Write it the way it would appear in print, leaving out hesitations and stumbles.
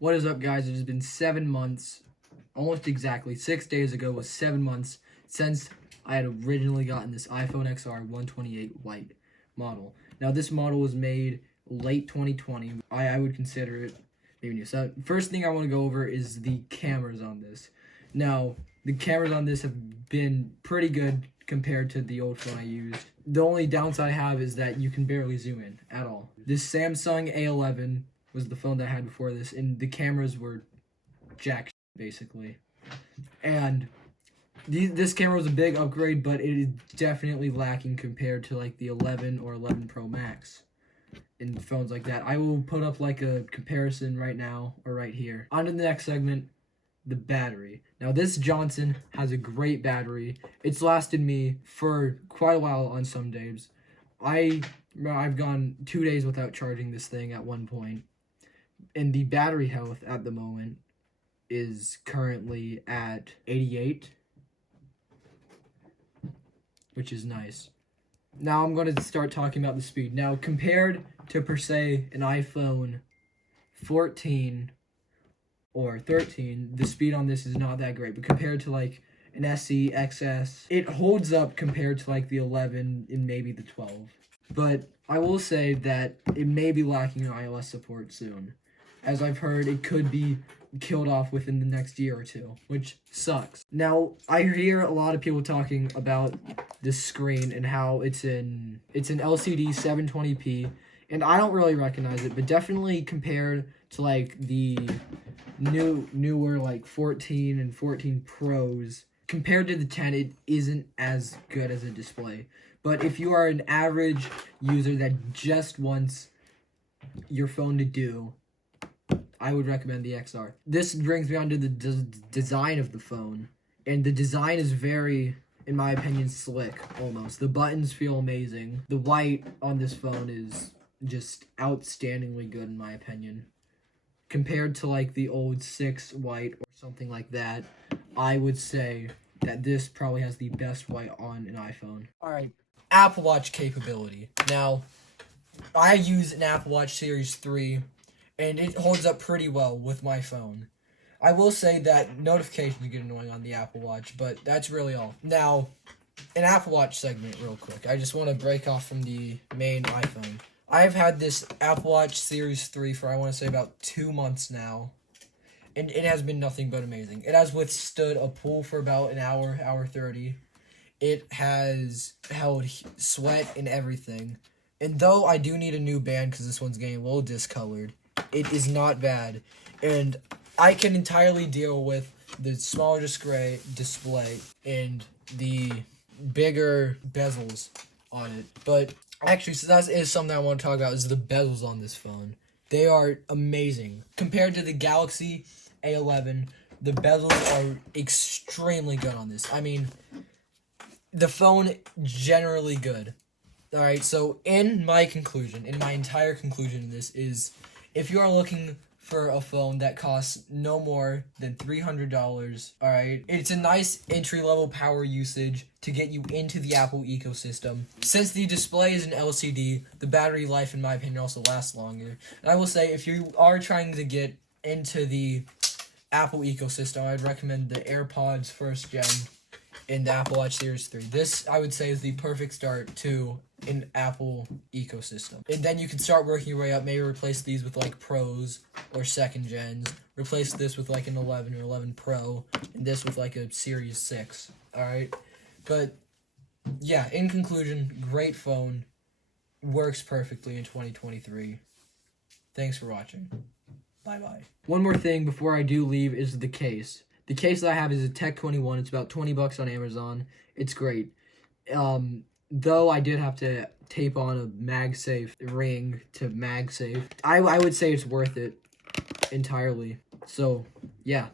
What is up, guys? It has been 7 months, almost exactly 6 days ago was 7 months since I had originally gotten this iPhone XR 128 white model. Now, this model was made late 2020. I would consider it maybe new. So, first thing I want to go over is the cameras on this. Now, the cameras on this have been pretty good compared to the old phone I used. The only downside I have is that you can barely zoom in at all. This Samsung A11 was the phone that I had before this, and the cameras were jack shit, basically. And this camera was a big upgrade, but it is definitely lacking compared to like the 11 or 11 Pro Max in phones like that. I will put up like a comparison right now or right here. On to the next segment, the battery. Now, this Johnson has a great battery. It's lasted me for quite a while on some days. I've gone 2 days without charging this thing at one point. And the battery health at the moment is currently at 88, which is nice. Now I'm going to start talking about the speed. Now, compared to, per se, an iPhone 14 or 13, the speed on this is not that great. But compared to, like, an SE, XS, it holds up compared to, like, the 11 and maybe the 12. But I will say that it may be lacking iOS support soon. As I've heard, it could be killed off within the next year or two, which sucks. Now, I hear a lot of people talking about this screen and how it's an LCD 720p, and I don't really recognize it, but definitely compared to like the newer like 14 and 14 Pros, compared to the 10, it isn't as good as a display. But if you are an average user that just wants your phone to do, I would recommend the XR. This brings me on to the design of the phone. And the design is very, in my opinion, slick, almost. The buttons feel amazing. The white on this phone is just outstandingly good, in my opinion. Compared to, like, the old 6 white or something like that, I would say that this probably has the best white on an iPhone. Alright, Apple Watch capability. Now, I use an Apple Watch Series 3, and it holds up pretty well with my phone. I will say that notifications get annoying on the Apple Watch, but that's really all. Now, an Apple Watch segment real quick. I just want to break off from the main iPhone. I've had this Apple Watch Series 3 for, I want to say, about 2 months now, and it has been nothing but amazing. It has withstood a pull for about an hour 30. It has held sweat and everything. And though I do need a new band because this one's getting a little discolored, it is not bad, and I can entirely deal with the smaller display and the bigger bezels on it. But actually, so that is something I want to talk about, is the bezels on this phone. They are amazing. Compared to the Galaxy A11, the bezels are extremely good on this. I mean, the phone generally good. Alright, so in my entire conclusion in this is, if you are looking for a phone that costs no more than $300, alright, it's a nice entry-level power usage to get you into the Apple ecosystem. Since the display is an LCD, the battery life, in my opinion, also lasts longer. And I will say, if you are trying to get into the Apple ecosystem, I'd recommend the AirPods 1st Gen in the Apple Watch Series 3. This, I would say, is the perfect start to an Apple ecosystem. And then you can start working your way up, maybe replace these with like Pros or 2nd Gens, replace this with like an 11 or 11 Pro, and this with like a Series 6, alright? But, yeah, in conclusion, great phone, works perfectly in 2023. Thanks for watching. Bye-bye. One more thing before I do leave is the case. The case that I have is a Tech 21. It's about $20 on Amazon. It's great. Though I did have to tape on a MagSafe ring to MagSafe, I would say it's worth it entirely. So, yeah.